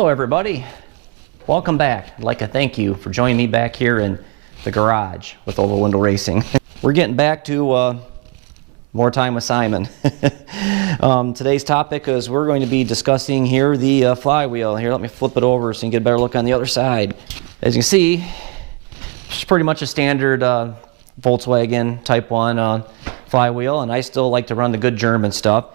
Hello everybody, welcome back. I'd like to thank you for joining me back here in the garage with Oval Window Racing. We're getting back to more time with Simon. Today's topic is we're going to be discussing here the flywheel. Here, let me flip it over so you can get a better look on the other side. As you can see, it's pretty much a standard Volkswagen Type 1 flywheel, and I still like to run the good German stuff.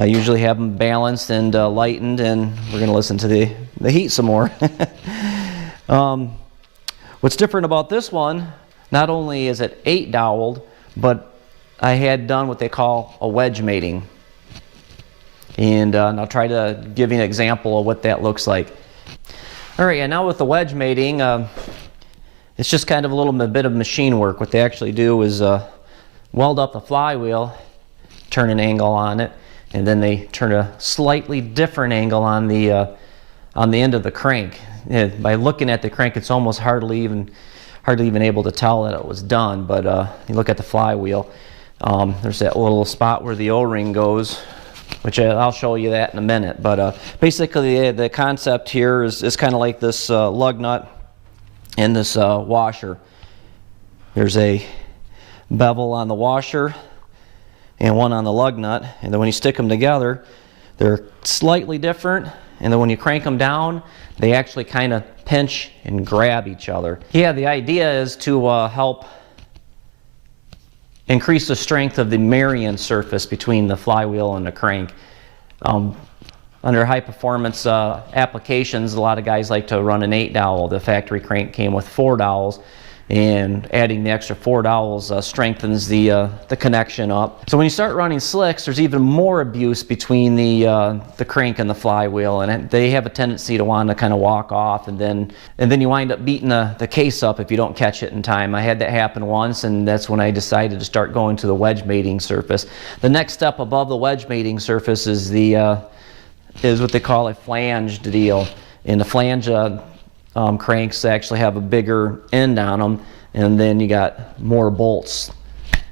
I usually have them balanced and lightened, and we're going to listen to the heat some more. What's different about this one, not only is it 8 doweled, but I had done what they call a wedge mating. And I'll try to give you an example of what that looks like. All right, and now with the wedge mating, it's just kind of a little bit of machine work. What they actually do is weld up the flywheel, turn an angle on it, and then they turn a slightly different angle on the end of the crank. By looking at the crank, it's almost hardly even able to tell that it was done. But you look at the flywheel, there's that little spot where the O-ring goes, which I'll show you that in a minute. But basically, the concept here is kind of like this lug nut and this washer. There's a bevel on the washer and one on the lug nut, and then when you stick them together, they're slightly different, and then when you crank them down, they actually kind of pinch and grab each other. Yeah, the idea is to help increase the strength of the marrying surface between the flywheel and the crank. Under high performance applications, a lot of guys like to run an 8 dowel. The factory crank came with 4 dowels, and adding the extra 4 dowels strengthens the connection up. So when you start running slicks, there's even more abuse between the crank and the flywheel, and they have a tendency to want to kind of walk off, and then you wind up beating the case up if you don't catch it in time. I had that happen once, and that's when I decided to start going to the wedge mating surface. The next step above the wedge mating surface is what they call a flanged deal. And the flange cranks actually have a bigger end on them, and then you got more bolts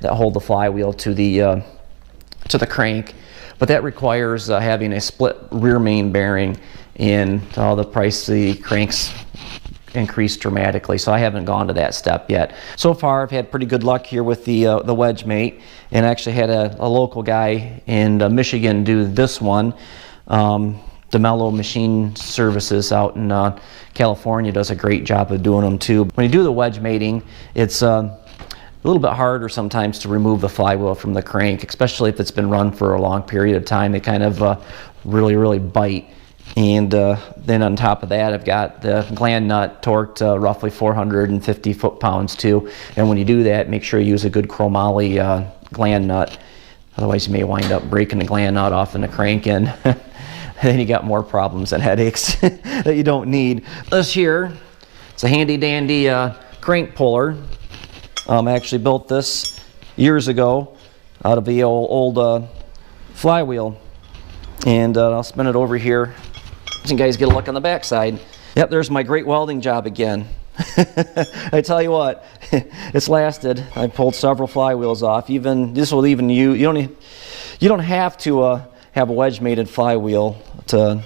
that hold the flywheel to the crank. But that requires having a split rear main bearing, and the price of the cranks increased dramatically, so I haven't gone to that step yet. So far I've had pretty good luck here with the wedge mate, and I actually had a local guy in Michigan do this one. DeMello Machine Services out in California does a great job of doing them too. When you do the wedge mating, it's a little bit harder sometimes to remove the flywheel from the crank, especially if it's been run for a long period of time. They kind of really bite. And then on top of that, I've got the gland nut torqued roughly 450 foot-pounds too. And when you do that, make sure you use a good chromoly gland nut. Otherwise, you may wind up breaking the gland nut off in the crank, and then you got more problems and headaches that you don't need. This here, it's a handy-dandy crank puller. I actually built this years ago out of the old flywheel. And I'll spin it over here so you guys get a look on the back side. Yep, there's my great welding job again. I tell you what, it's lasted. I pulled several flywheels off. This will even you don't have to have a wedge mated flywheel to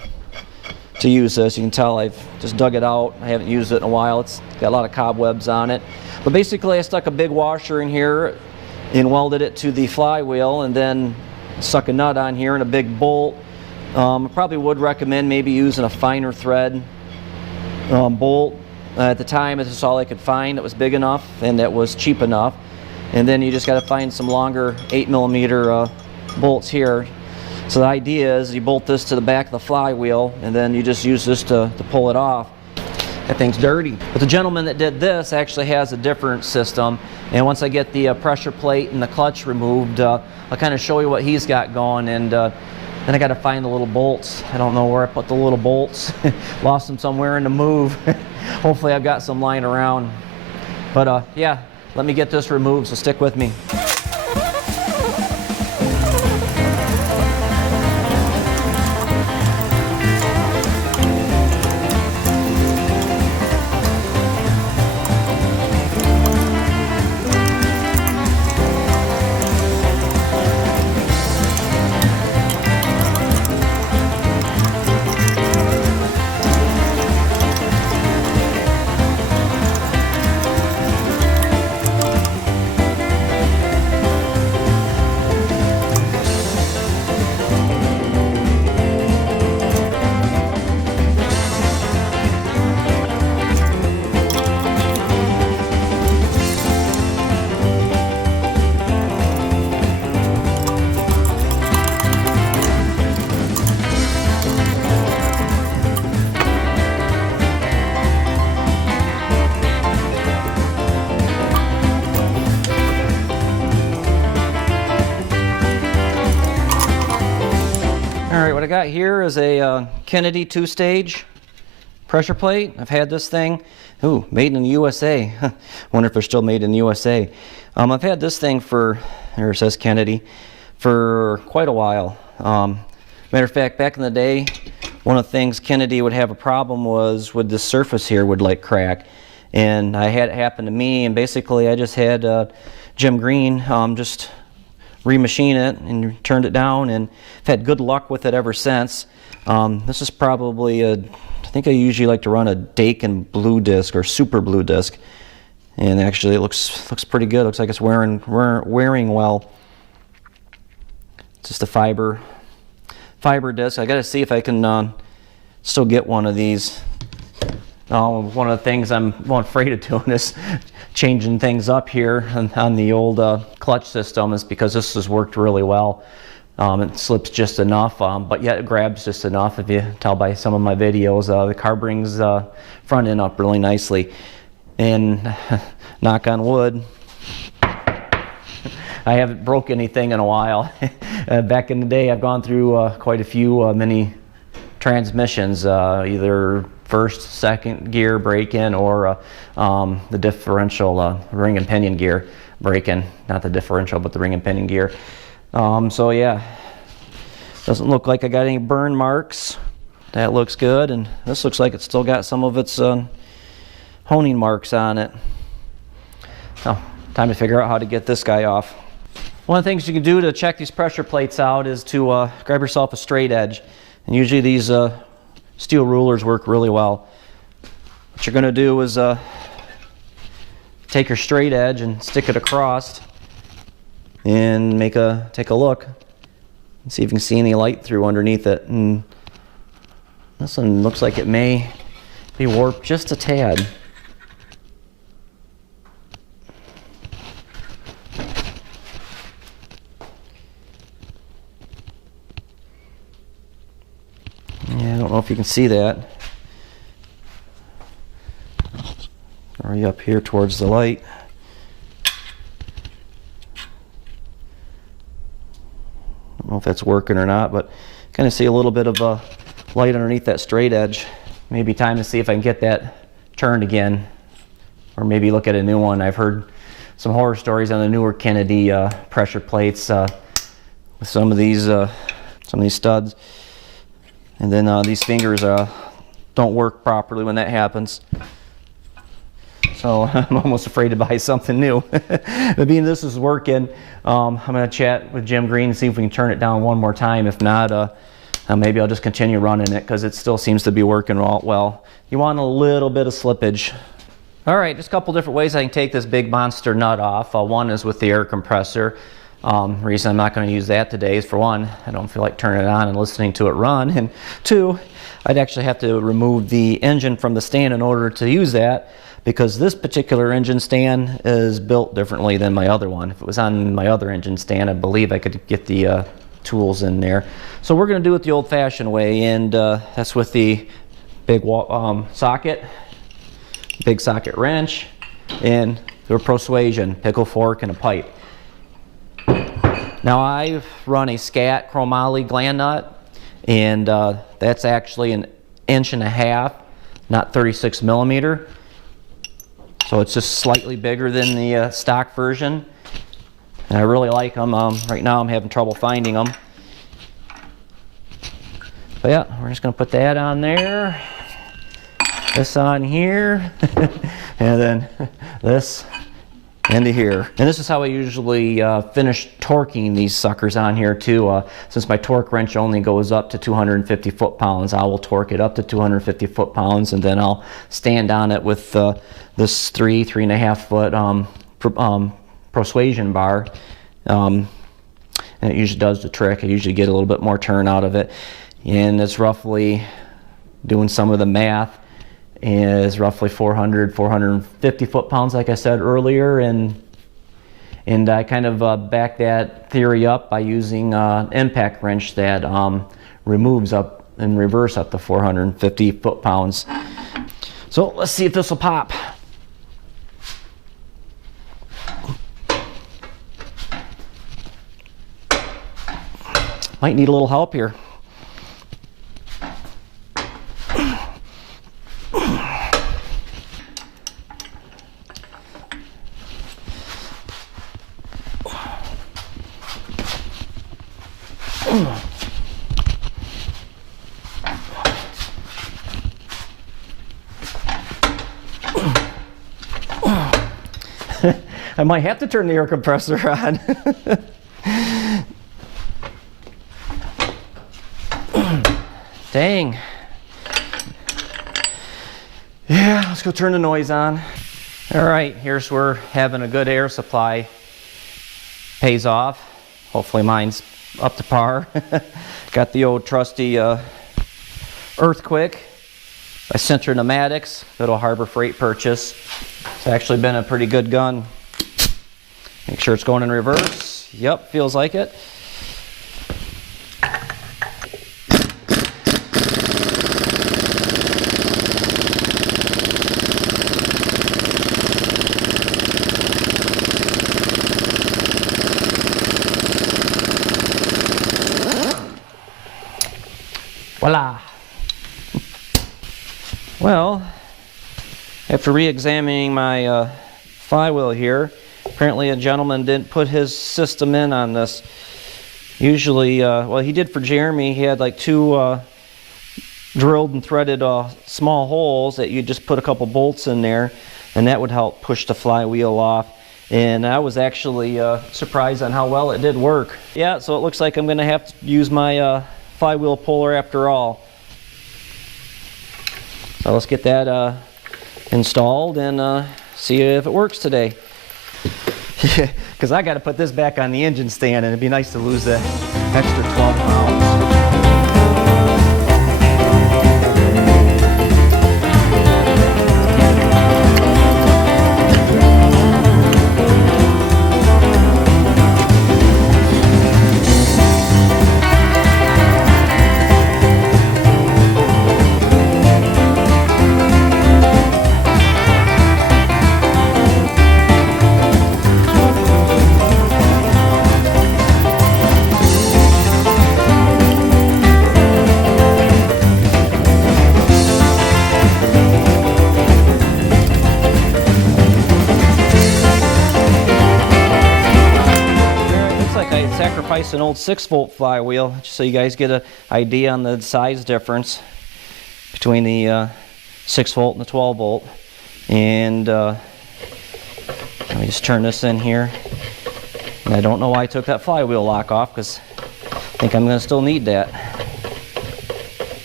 use this. You can tell I've just dug it out. I haven't used it in a while. It's got a lot of cobwebs on it. But basically I stuck a big washer in here and welded it to the flywheel, and then stuck a nut on here and a big bolt. I probably would recommend maybe using a finer thread bolt. At the time, this is all I could find that was big enough and that was cheap enough. And then you just got to find some longer 8mm bolts here. So the idea is you bolt this to the back of the flywheel, and then you just use this to pull it off. That thing's dirty. But the gentleman that did this actually has a different system. And once I get the pressure plate and the clutch removed, I'll kind of show you what he's got going. And then I got to find the little bolts. I don't know where I put the little bolts. Lost them somewhere in the move. Hopefully I've got some lying around. But yeah, let me get this removed, so stick with me. got here is a Kennedy 2-stage pressure plate. I've had this thing, ooh, made in the USA. Wonder if they're still made in the USA. I've had this thing for, here it says Kennedy, for quite a while. Matter of fact, back in the day, one of the things Kennedy would have a problem was with the surface here would like crack. And I had it happen to me, and basically I just had Jim Green just remachine it and turned it down, and I've had good luck with it ever since. This is probably I think I usually like to run a Dakin blue disc or super blue disc, and actually it looks pretty good. Looks like it's wearing well. It's just a fiber disc. I got to see if I can still get one of these. One of the things I'm afraid of doing is changing things up here on the old clutch system, is because this has worked really well. It slips just enough, but yet it grabs just enough. If you tell by some of my videos, the car brings front end up really nicely. And knock on wood, I haven't broke anything in a while. Back in the day, I've gone through quite a few mini transmissions, either first, second gear break-in, or the differential ring and pinion gear break-in. Not the differential, but the ring and pinion gear. So yeah, doesn't look like I got any burn marks. That looks good, and this looks like it's still got some of its honing marks on it. Now, time to figure out how to get this guy off. One of the things you can do to check these pressure plates out is to grab yourself a straight edge. And usually these steel rulers work really well. What you're going to do is take your straight edge and stick it across and take a look and see if you can see any light through underneath it. And this one looks like it may be warped just a tad. Yeah, I don't know if you can see that. Already up here towards the light. I don't know if that's working or not, but kind of see a little bit of light underneath that straight edge. Maybe time to see if I can get that turned again, or maybe look at a new one. I've heard some horror stories on the newer Kennedy pressure plates with some of these studs. And then these fingers don't work properly when that happens. So I'm almost afraid to buy something new. But being this is working, I'm going to chat with Jim Green and see if we can turn it down one more time. If not, maybe I'll just continue running it, because it still seems to be working well. You want a little bit of slippage. All right, just a couple different ways I can take this big monster nut off. One is with the air compressor. Reason I'm not going to use that today is, for one, I don't feel like turning it on and listening to it run, and two, I'd actually have to remove the engine from the stand in order to use that, because this particular engine stand is built differently than my other one. If it was on my other engine stand, I believe I could get the tools in there. So we're going to do it the old-fashioned way, and that's with the big socket, big socket wrench, and the persuasion, pickle fork, and a pipe. Now I've run a Scat chromoly gland nut, and that's actually 1.5 inches, not 36 millimeter. So it's just slightly bigger than the stock version. And I really like them. Right now I'm having trouble finding them. But yeah, we're just going to put that on there. This on here. And then this into here. And this is how I usually finish torquing these suckers on here too. Since my torque wrench only goes up to 250 foot-pounds, I will torque it up to 250 foot-pounds, and then I'll stand on it with this 3.5 foot persuasion bar. And it usually does the trick. I usually get a little bit more turn out of it. And it's roughly, doing some of the math, is roughly 450 foot-pounds, like I said earlier, and I kind of back that theory up by using an impact wrench that removes up in reverse up to 450 foot-pounds. So let's see if this will pop. Might need a little help here. I might have to turn the air compressor on. Dang. Yeah, let's go turn the noise on. All right, here's where having a good air supply pays off. Hopefully mine's up to par. Got the old trusty Earthquake by Central Pneumatics, little Harbor Freight purchase. It's actually been a pretty good gun. Make sure it's going in reverse. Yep, feels like it. Voila. Well, after re-examining my flywheel here, apparently a gentleman didn't put his system in on this. Usually, well, he did for Jeremy. He had like two drilled and threaded small holes that you just put a couple bolts in there, and that would help push the flywheel off. And I was actually surprised on how well it did work. Yeah, so it looks like I'm going to have to use my flywheel puller after all. So let's get that installed and see if it works today. Because I got to put this back on the engine stand, and it'd be nice to lose that extra 12 pounds. Sacrifice an old 6-volt flywheel just so you guys get an idea on the size difference between the 6-volt and the 12-volt. And let me just turn this in here. And I don't know why I took that flywheel lock off, because I think I'm going to still need that.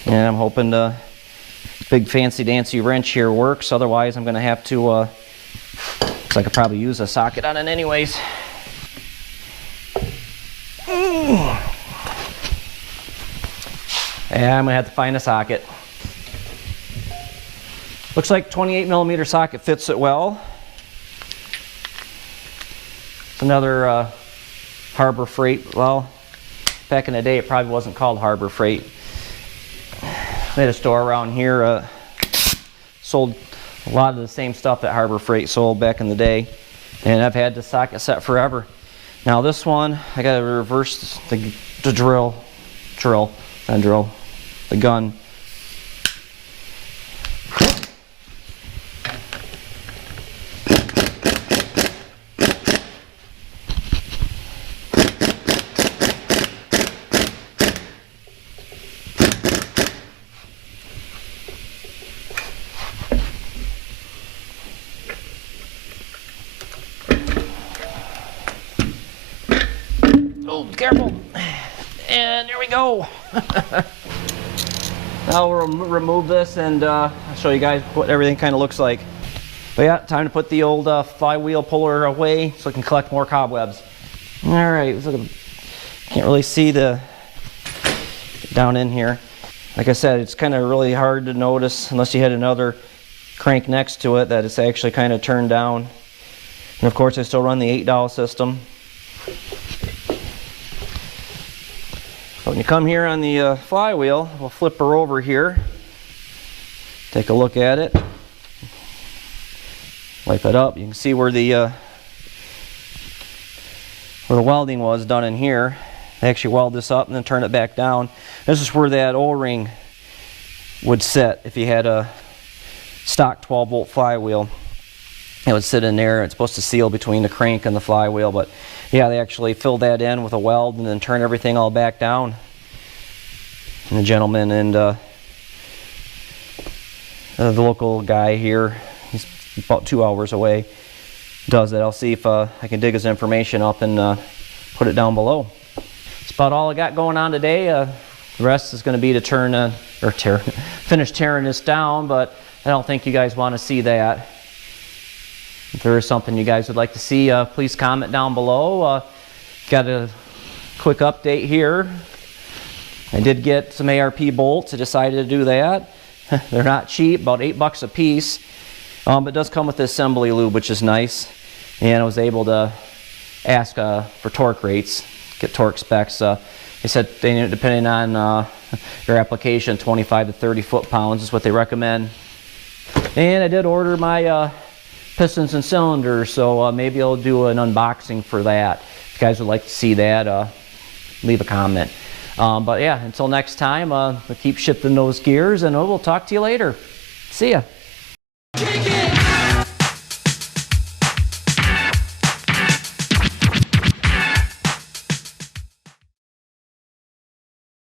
And I'm hoping the big fancy dancy wrench here works. Otherwise I'm going to have to, looks like I could probably use a socket on it anyways. Yeah, I'm going to have to find a socket. Looks like 28mm socket fits it well. It's another Harbor Freight. Well, back in the day it probably wasn't called Harbor Freight. We had a store around here sold a lot of the same stuff that Harbor Freight sold back in the day. And I've had the socket set forever. Now this one, I got to reverse the the gun. Oh, careful. And there we go. Now we'll remove this and I'll show you guys what everything kind of looks like. But yeah, time to put the old flywheel puller away so I can collect more cobwebs. All right, let's look at can't really see the down in here. Like I said, it's kind of really hard to notice unless you had another crank next to it that it's actually kind of turned down. And of course I still run the 8-dowel system. So when you come here on the flywheel, we'll flip her over here, take a look at it, wipe it up. You can see where the welding was done in here. They actually weld this up and then turn it back down. This is where that O-ring would sit if you had a stock 12-volt flywheel. It would sit in there. It's supposed to seal between the crank and the flywheel, but Yeah, they actually fill that in with a weld and then turn everything all back down. And the gentleman and the local guy here, he's about 2 hours away, does it. I'll see if I can dig his information up and put it down below. That's about all I got going on today. The rest is going to be to finish tearing this down, but I don't think you guys want to see that. If there is something you guys would like to see, please comment down below. Got a quick update here. I did get some ARP bolts. I decided to do that. They're not cheap, about $8 a piece. But it does come with this assembly lube, which is nice. And I was able to ask for torque rates, get torque specs. They said depending on your application, 25 to 30 foot-pounds is what they recommend. And I did order my pistons and cylinders, so maybe I'll do an unboxing for that. If you guys would like to see that, leave a comment. But yeah, until next time, we'll keep shifting those gears, and we'll talk to you later. See ya.